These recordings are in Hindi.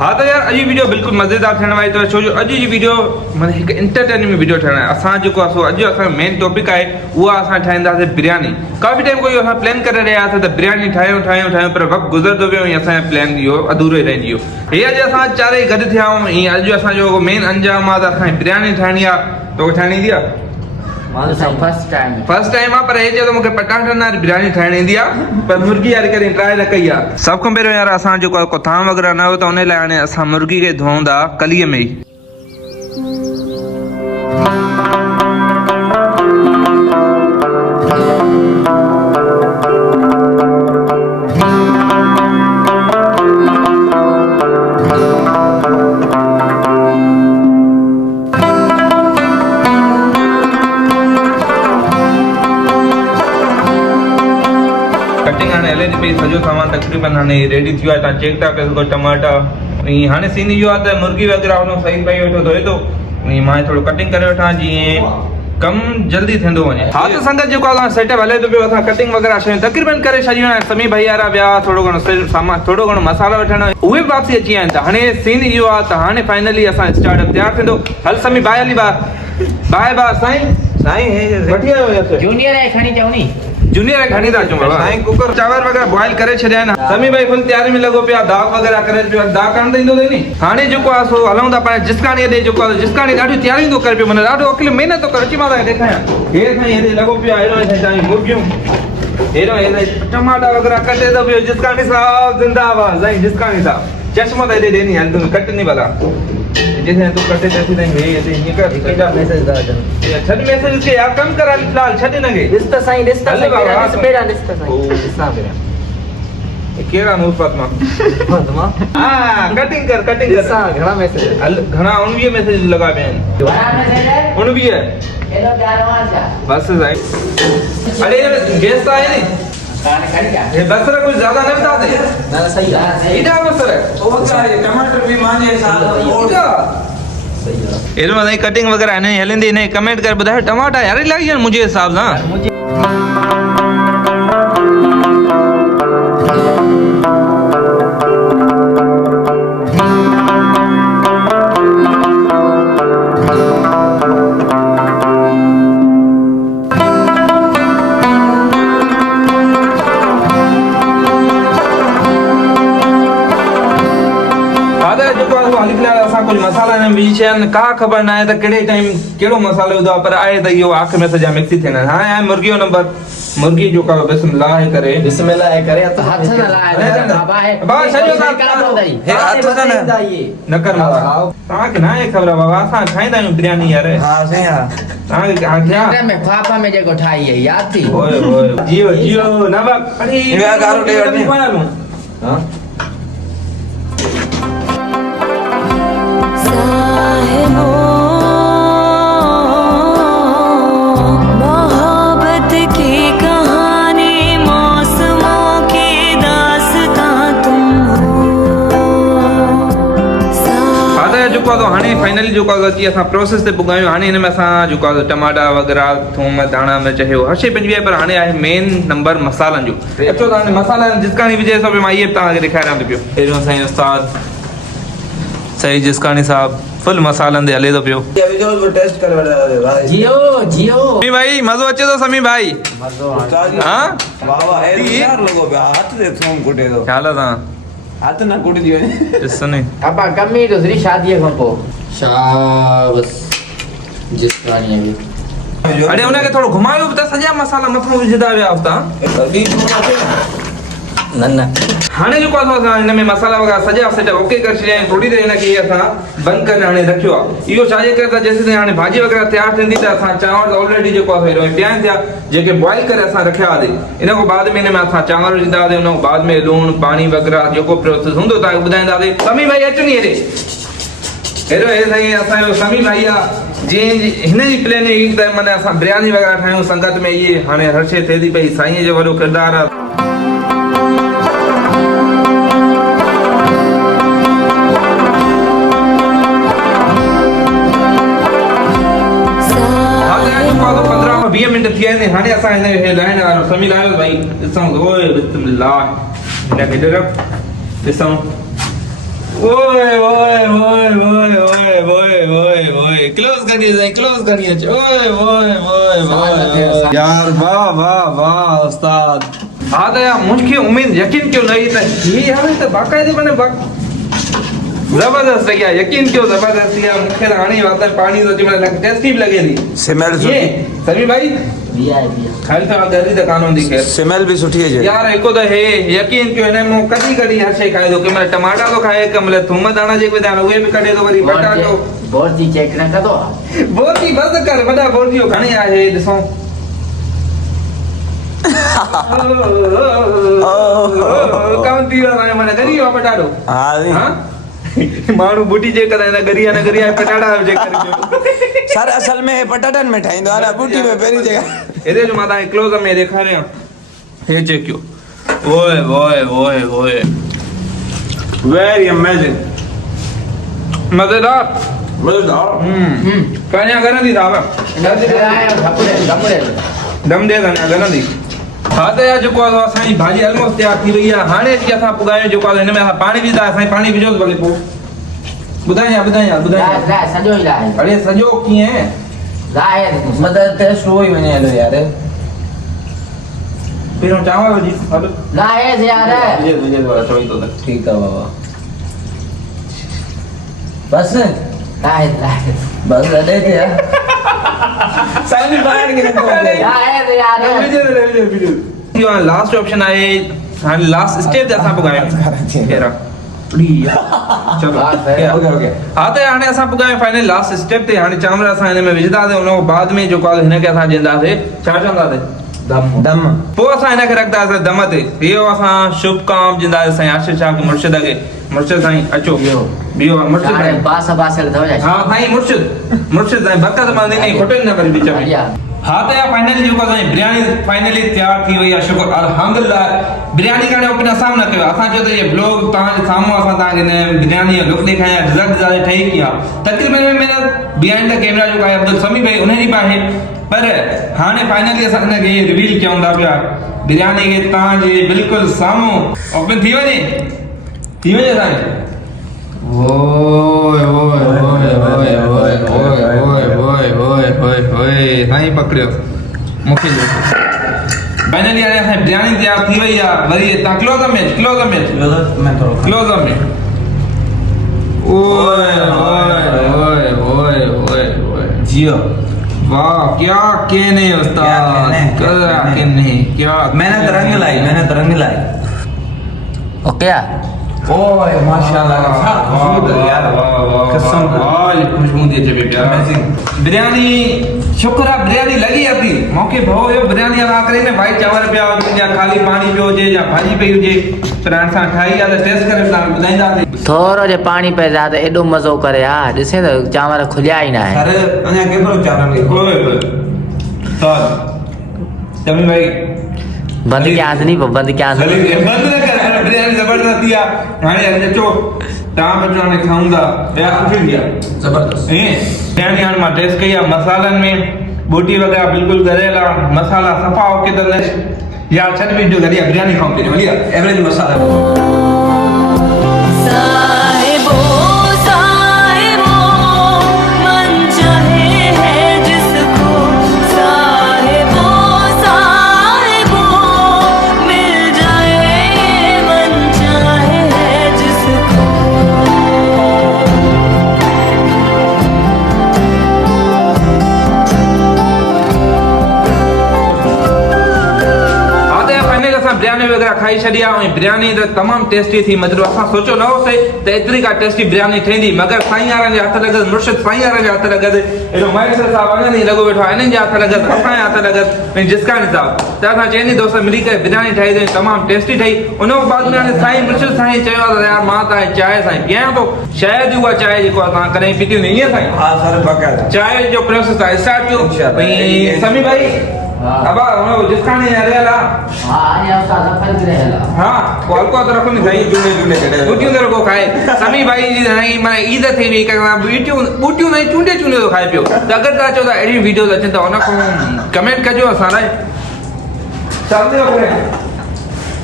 हाँ तो यार अॼु वीडियो बिल्कुल मज़ेदार थियण वारी अथव छो जो अॼु जी वीडियो माना हिकु एंटरटेनमेंट वीडियो ठहण आहे। असां जेको अॼु असांजो मेन टॉपिक आहे उहा असां ठाहींदासीं बिरयानी। काफ़ी टाइम कोई असां प्लान करे रहिया हुआसीं त बिरयानी ठाहियूं पर वक़्तु गुज़रंदो वियो ऐं असांजो प्लान इहो अधूरो ई रहिजी वियो। हे अॼु असां चारई गॾु थिया आहियूं ऐं अॼु असांजो मेन अंजाम आहे त असांखे बिरयानी ठाहिणी आहे। तोखे ठाहिणी ईंदी आहे? फर्स्ट टाइम आहे पर हे चयो त मूंखे पटाटनि वारी बिरयानी ठाहिण ईंदी आहे पर मुर्गी वारी कॾहिं ट्राई न कई आहे। सभ खां पहिरियों यार असां जेको कोथाम वग़ैरह न हो त उन लाइ हाणे असां मुर्गी खे धोऊं था कलीअ में ई। कटिंग हाणे हले थी पई, सॼो सामान तक़रीबन हाणे रेडी थी वियो आहे। तव्हां चेक था करे सघो टमाटा ऐं हाणे सीन इहो आहे त मुर्गी वग़ैरह हुन सही पई वेठो धोए थो ऐं मां थोरो कटिंग करे वठां जीअं कमु जल्दी थींदो वञे। हा त संगत जेको आहे सेटअप हले थो पियो, असां कटिंग वग़ैरह शयूं तक़रीबन करे शयूं आहिनि। समी भाई वारा विया थोरो घणो सामान थोरो घणो मसाला वठण उहे बि वापसी अची विया आहिनि। त हाणे सीन इहो आहे त हाणे फाइनली असां स्टार्टअप तयारु थींदो। हल समी भाई हली बाय साईं वठी आयो जूनियर आहे खणी जाऊं नी जूनियर खणी था अचूं बाबा। साईं कुकर चांवर वग़ैरह बॉइल करे छॾिया आहिनि। समी भाई फुल तयारी में लॻो पिया, दाग वग़ैरह करे पियो। दाग करण त ईंदो अथई नी। हाणे जेको आहे सो हलूं था पाण जिसकानी ॾे। जेको आहे जिसकानी ॾाढी तयारी थो करे पियो, माना ॾाढो अकेलो महिनत थो करे। अची मां तव्हांखे ॾेखारियां हे साईं हेॾे लॻो पियो आहे। हेॾो मुर्गियूं हेॾो टमाटा वग़ैरह कटे थो पियो। जिसकानी साहब ज़िंदाबाद साईं जिसकानी साहब। चश्मो त हेॾे ॾेनी हल तूं कट नहीं भला जैसे तू कटे जैसे नहीं हे ये कर केड़ा मैसेज दा जन ये छड मैसेज के यार कम कर फिलहाल छड न गए रिश्ता साईं रिश्ता पेड़ा रिश्ता साईं रिश्ता पेड़ा ये केड़ा नूर फातिमा हां कटिंग कर सा घणा मैसेज घणा उन भी मैसेज लगा बे उन भी है हेलो प्यारवा जा बस साईं अरे गैस आए नहीं ये बसर कुछ ज्यादा नहीं बता दे ना सही है इधर बसर है वो क्या है टमाटर भी माने साथ ओटा सही है एरो में कटिंग वगैरह नहीं हलेंदी नहीं कमेंट कर बताए टमाटर यार लग गया मुझे हिसाब ना मुझे कुछ मसाला ने बीच का खबर ना है तो केड़े टाइम केड़ो मसालो दो पर आए त यो आंख में सजा मिक्स थी ना। हां यार मुर्गी नंबर मुर्गी जो का बिस्मिल्लाह है करे तो हाथ से ना लाए बाबा है बाबा सजो का हे हाथ से ना न कर मारा ता के ना है खबर बाबा सा खाइदा बिरयानी यार। हां सही हां ता क्या में फाफा में जे को ठाई है याद थी ओए जियो ना बा अरे ये गारो ले हां मोहब्बत की कहानी मौसमों की दास्तां तुम हो। जेको आहे हाणे फाइनली जेको आहे अची असां प्रोसेस ते पुगायूं। हाणे हिन में असां जेको आहे टमाटा वग़ैरह थूम धाणा मिर्च हे हर शइ पंहिंजी आहे पर हाणे आहे मेन नंबर मसालनि जो। अचो तव्हां मसाला जिसकानी विझे सो मां इहे तव्हांखे ॾेखारियां थो पियो। पहिरियों असांजो उस्ताद सही जिसकानी साहब फुल मसालन दे हले तो पियो टेस्ट कर भाई जियो समी भाई मजो अचे तो समी भाई मजो हां वाह ए यार लोगो हाथ से थूम कुटे दो ख्याल था हाथ ना कुट दियो इसने अपा कमी तो श्री शादी को पो शाबाश जिसकानी है अरे उन्हें के थोड़ो घुमायो त सजा मसाला मथरो विझदा वे आफ्ता न हाने जो को इन में मसाला वगैरह सजा सेटअप ओके कर छे। थोड़ी देर इनके असा बंद कर हाने रखियो इयो चाहे करता जैसे हाने भाजी वगैरह तैयार थींदी त असा चावल ऑलरेडी जो को रो प्याज दिया जेके बॉईल करे असा रखया दे इन को बाद में असा चावल विदा दे उन बाद में लूण पानी वगैरह जो को प्रोसेस हुंदो ता बुधाइंदा दे समी भाई अचनी रे हेरो हे साईं असांजो समी भाई आहे जंहिं हिन जी प्लेनिंग त माने असां बिरयानी वग़ैरह ठाहियूं संगत में इहे हाणे हर शइ थिए थी पई साईं जो वॾो किरदारु आहे सा 15-20 मिंट थी आहिनि हाणे असां हिन खे लाहिण वारो समी लाहियो भाई ॾिसूं ओए बिस्मिल्लाह हिनखे ॾिरक ॾिसूं ओए ओए ओए ओए ओए ओए ओए ओए क्लोज करिए साईं क्लोज करिए ओए ओए ओए ओए यार वाह वाह वाह उस्ताद हा त यार मूंखे उम्मीद यकीन क्यों नहीं त ही हाणे त बाक़ाइदे माने जबरदस्त लॻी आहे यकीन कयो जबरदस्त आहे मूंखे त हाणे वात पाणी थो अचे माने टेस्टी बि लॻे थी स्मेल ये सभी भाई वीआईपी खाली तो गरी त कान हूंदी खैर स्मेल भी सुठी है यार एको त हे यकीन कयो हिन मूं कॾहिं कॾहिं हर शइ खाए थो कि महिल टमाटा थो खाए कि महिल थूम दाणा जेके विधा आहिनि उहे बि कढे थो वरी पटाटो बोर्जी चेक न कंदो बोरजी बंदि कर वॾा बोरजियो घणी आहे ॾिसूं कम थी वियो आहे माने गरी वियो आहे पटाटो हाँ माण्हू बूटी जे करे न गरी आहे पटाटा जे करे सर असल में पटाटन में ठाहींदो आहे न बूटी में पहिरीं जगह हेॾे जो मां तव्हांखे क्लोज़ में ॾेखारियां हे चेक कयो ओए ओए ओए ओए वेरी अमेजिंग मज़ेदार कन्या गरंदी साहब दम दे दम गरंदी हा त यार जेको आहे असांजी भाॼी ऑलमोस्ट तयार थी वई आहे हाणे अची असां पुगायूं जेको आहे हिन में असां पाणी विधा असां पाणी विझो भले पोइ ॿुधायां सॼो ई लाहे अरे सॼो कीअं लाहे मदद टेस्ट हो ही वञे हलो यार पहिरियों चांवर विझी हलो लाहे यार विझे वारा चवई थो त ठीक है बाबा बस लाहे बस लड़े थे यार साईं बाहर के निकल लाहे यार विझे लास्ट ऑप्शन आहे हाणे लास्ट स्टेप ते असां पुगायूं हेरा चलो ओके हा त हाणे असां पुगायूं फाइनल लास्ट स्टेप ते हाणे चांवर असां हिन में विझंदासीं उन खां बाद में जेको आहे हिनखे असां ॾींदासीं छा चवंदासीं दम पोइ असां हिनखे रखंदासीं दम ते इहो असां शुभ काम ॾींदासीं साईं आशीष शाह खे मुर्शिद खे मुर्शिद साईं अचो बियो मुर्शिद हाणे साईं पास पास लॻो हा साईं मुर्शिद साईं बरकत मां ॾिनी खोटे न वरी विच में हा त यार फाइनली जेको असांजी बिरयानी फाइनली तयार थी वई आहे शुक्र अल्हम्दुलिल्लाह बिरयानी करण जो ओपिन असां न कयो असां चयो त इहे ब्लॉग तव्हांजे साम्हूं असां तव्हांखे हिन बिरयानी जो लुक ॾेखारियां रिज़ल्ट ठही की आहे तक़रीबन में महिनत बिहाइंड द कैमरा जेको आहे अब्दुल समी भाई उन जी बि आहे पर हाणे फाइनली असां हिनखे रिवील कयूं था पिया बिरयानी खे तव्हांजे बिल्कुलु साम्हूं ओपन थी वञे साईं ओए ओए ओए ओए ओए ओए ओए ओए ओए ओए साईं पकड़ियो मूंखे फाइनली हाणे असांजी बिरयानी तयार थी वई आहे वरी तव्हां क्लोज़ में ओए ओए ओए ओए ओए जियो वाह क्या कहने उस्ताद क्या कहने क्या मेहनत रंग लाई ओके ओए माशाल्लाह यार कसम खुशबू थी अचे प्यार बिरयानी शुक्र आहे बिरयानी लॻी अथी मूंखे भउ हुयो बिरयानी आख़िरी में भाई चांवर पिया हुजनि या ख़ाली पाणी पियो हुजे या भाॼी पई हुजे पर हाणे असां ठाही आहे त टेस्ट करे तव्हांखे ॿुधाईंदासीं थोरो जे पाणी पइजा त एॾो मज़ो करे हा ॾिसे त चांवर खुलिया ई न आहे सर अञा केतिरो चांवर ओए ओए साल तमी भाई बंदि कयांसि नी बंदि कयांसि बंदि न कर हाणे बिरयानी ज़बरदस्त थी आहे हाणे अचो तव्हां बचो हाणे खाऊं था या सुठी थी आहे जबरदस्त ईअं बिरयानी हाणे मां टेस्ट कई आहे मसालनि में बोटी वग़ैरह बिल्कुलु गरियल आहे मसाला सफ़ा ओके त यार छॾ बि जो गरिया बिरयानी खाऊं पहिरियों बढ़िया एवरेज मसाला साहिबो साहिबो मन चाहे है जिसको साहिबो साहिबो मिल जाए मन चाहे है जिसको फाइनल असां बिरयानी वगैरह खाई छॾी आहे ऐं बिरयानी त तमामु टेस्टी थी मतिलबु असां सोचियो न होसीं त एतिरी का टेस्टी बिरयानी ठहंदी मगर साईं वारनि जे हथ लॻसि मुर्शिद साईं वारनि जे हथ लॻसि एॾो महेश्वर साहिबु अञा ई लॻो वेठो आहे हिननि जे हथ लॻसि असांजे हथ लॻसि ऐं जिसकानी साहिबु त असां चइनी दोस्त मिली करे बिरयानी ठाही अथई तमामु टेस्टी ठही उन खां बाद में हाणे साईं मुर्शिद साईं चयो आहे त यार मां तव्हांजी चांहि साईं पीआं थो शायदि उहा चांहि जेको आहे तव्हां कॾहिं पीती हूंदी ईअं साईं हाँ सर बकायदा चांहि जो प्रोसेस आहे स्टार्ट कयो भई समी भाई अबा हुन जिसकानी रियल आहे हाँ ये उसका सफर भी रहेगा हाँ कॉल को तो रखो नहीं सही बूटियूं तो रखो खाए समी भाई जी नहीं माने ईद थी वी का बूटियूं नहीं चूंडे तो खाए पियो तो अगर तव्हां चओ था अहिड़ी वीडियोस अचनि था उन खां कमेंट कजो असां लाइ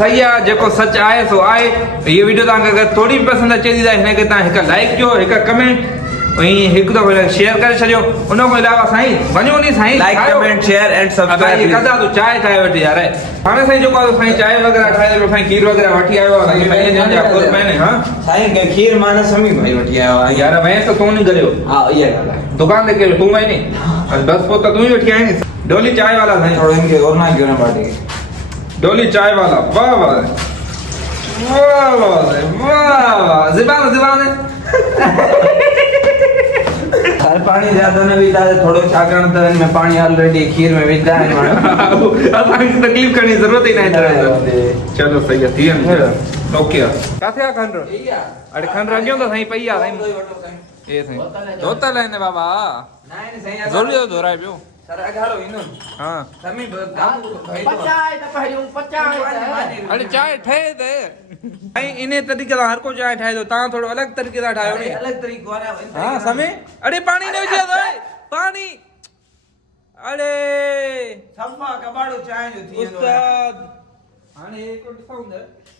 सही आहे जेको सच आहे सो आहे ये वीडियो तव्हांखे अगरि थोरी बि पसंदि अचे थी त हिनखे तव्हां हिकु लाइक कयो हिकु कमेंट ऐं हिकु दफ़ो शेयर करे छॾियो उन खां अलावा साईं वञो नी साईं like comment share and subscribe कदा तूं चांहि ठाहे वठी यार हाणे साईं जेको आहे साईं चांहि वग़ैरह ठाहे साईं खीर वग़ैरह वठी आयो आहे साईं पंहिंजे जा कुल पहने हां साईं के खीर माने समी भाई वठी आयो आहे यार मैं तो तू नहीं गलियो हां ये गाल है दुकान ते के तू मैं नहीं बस पोत तू ही वठी आई नी डोली चाय वाला साईं थोड़ो इनके और ना क्यों ना बाटी डोली चाय वाला वाह वाह वाह वाह ज़बान हर पानी ज्यादा न विदा थोड़ो छाकण त में पानी ऑलरेडी खीर में विदा है असांखे तकलीफ़ करने की जरूरत ही नहीं है चलो सही है थी ओके काथे आ खंड अरे खंड रंगियो तो सही पई आ साईं ए साईं धोता लेने बाबा नहीं सही जरूरी तो दोराए पियो सर अगाड़ो इनो हां समी अरे चाय ठहे दे भाई इने तरीके दा हर को चाय ठाए दो ता थोड़ो अलग तरीके दा ठायो नी अलग तरीको वाला हां समय अरे पानी ने विझे दो पानी अरे सफा कबाड़ो चाय जो थी उस्ताद हाने एक ॾिसूं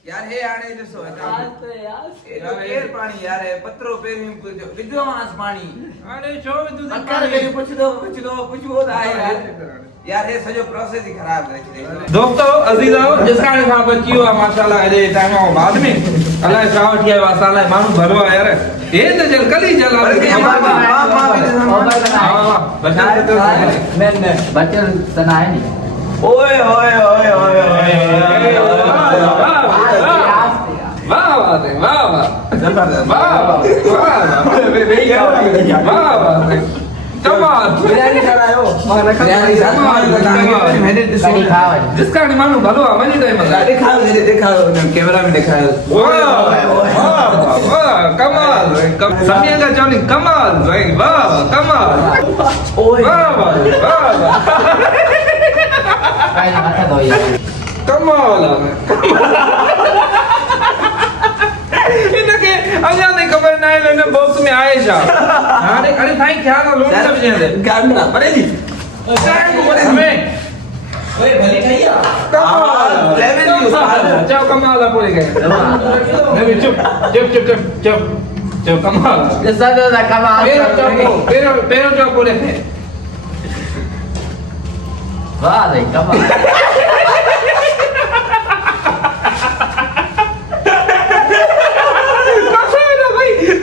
यार हे आने ॾिसो यार केर पानी यार है पत्रो पे विधो मास पानी अरे छो विधो अकर के कुछ दो कुछ वो आए यार ये सजो प्रोसेस ही खराब है दोस्तों अजीजो जिसका ने साहब बचियो माशाल्लाह अरे टाइम आओ बाद में अल्लाह साहब ठिया वासाला मानू भरो यार ये तो जल कली जला बच्चे तना है नहीं ओए ओए ओए ओए वाह वाह वाह वाह जबरदस्त वाह वाह वाह कमाल बिरयानी खरायो बिरयानी कड़ी खाओ जिसका ने मानू भलो आ मनी टाइम दिखाओ कैमरा में दिखाओ वाह वाह कमाल समिया का जानी कमाल भाई वाह कमाल वाह वाह वाह पहले माथा धो यार कमाल इनके अञा नहीं खबर ना है लेने बॉक्स में आए छा अरे अरे भाई क्या ना लोग सब जाने गाना पड़े जी में ओए भली ठैया कमाल लेवल दी जाओ कमाल पूरे गए नहीं चुप चुप चुप चुप चुप चुप कमाल ये सब तो कमाल पैरों चुप पूरे थे वाह भाई कमाल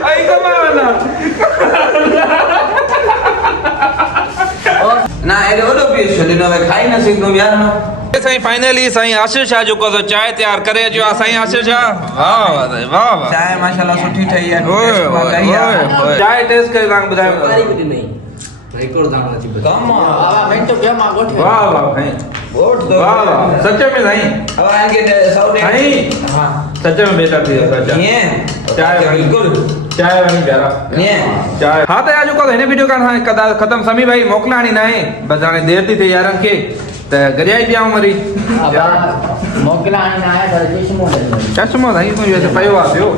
आई कमाल ना एरे ओडो पीस छडिनो वे खाई न सिंधो यार न साईं फाइनली साईं आशीष शाह जो को चाय तैयार करे जो साईं आशीष शाह वाह वाह वाह चाय माशाल्लाह सुठी ठई है ओए चाय टेस्ट करे तां बुधायो बाबा मैं तो क्या मांगो थे वाह वाह भाई वोट दो वाह वाह सच में साईं अब आएंगे 100 साईं हां सच में बेटा थी सच ये चाय बिल्कुल चाय वाली प्यारा ये चाय हाँ तो आज को हिन वीडियो का कदा खत्म समी भाई मोकलाणी ना है बस हाणे देर थी थे यारन के त गरियाई पियाऊं मरी मोकला आना है पर चश्मो साईं कोई वैसे पयो आ पियो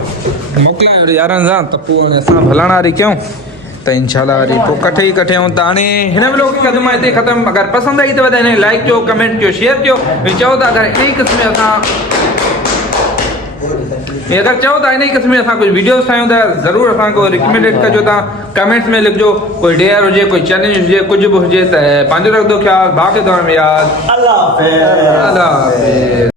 मोकलायो यारन सां त पोइ हाणे असां भलाणा वारी कयूं त इंशाल्लाह वरी पोइ कठे ई कठे हूं त हाणे हिन व्लॉग खे कदम हिते ख़तमु अगरि पसंदि आई त वधाए लाइक कयो कमेंट कयो शेयर कयो ऐं चओ था अगरि इन क़िस्म असां अगर चाहो तो इन किस्म में कुछ वीडियोस ठायूं था जरूर असांखे रिकमेंडेड कजो था कमेंट्स में लिखजो कोई डेयर हुजे कोई चैलेंज हुजे कुछ भी हुजे त पंहिंजो रखंदो ख्याल बाक़ी दौर में याद अल्लाह हाफिज़ अल्लाह हाफिज़।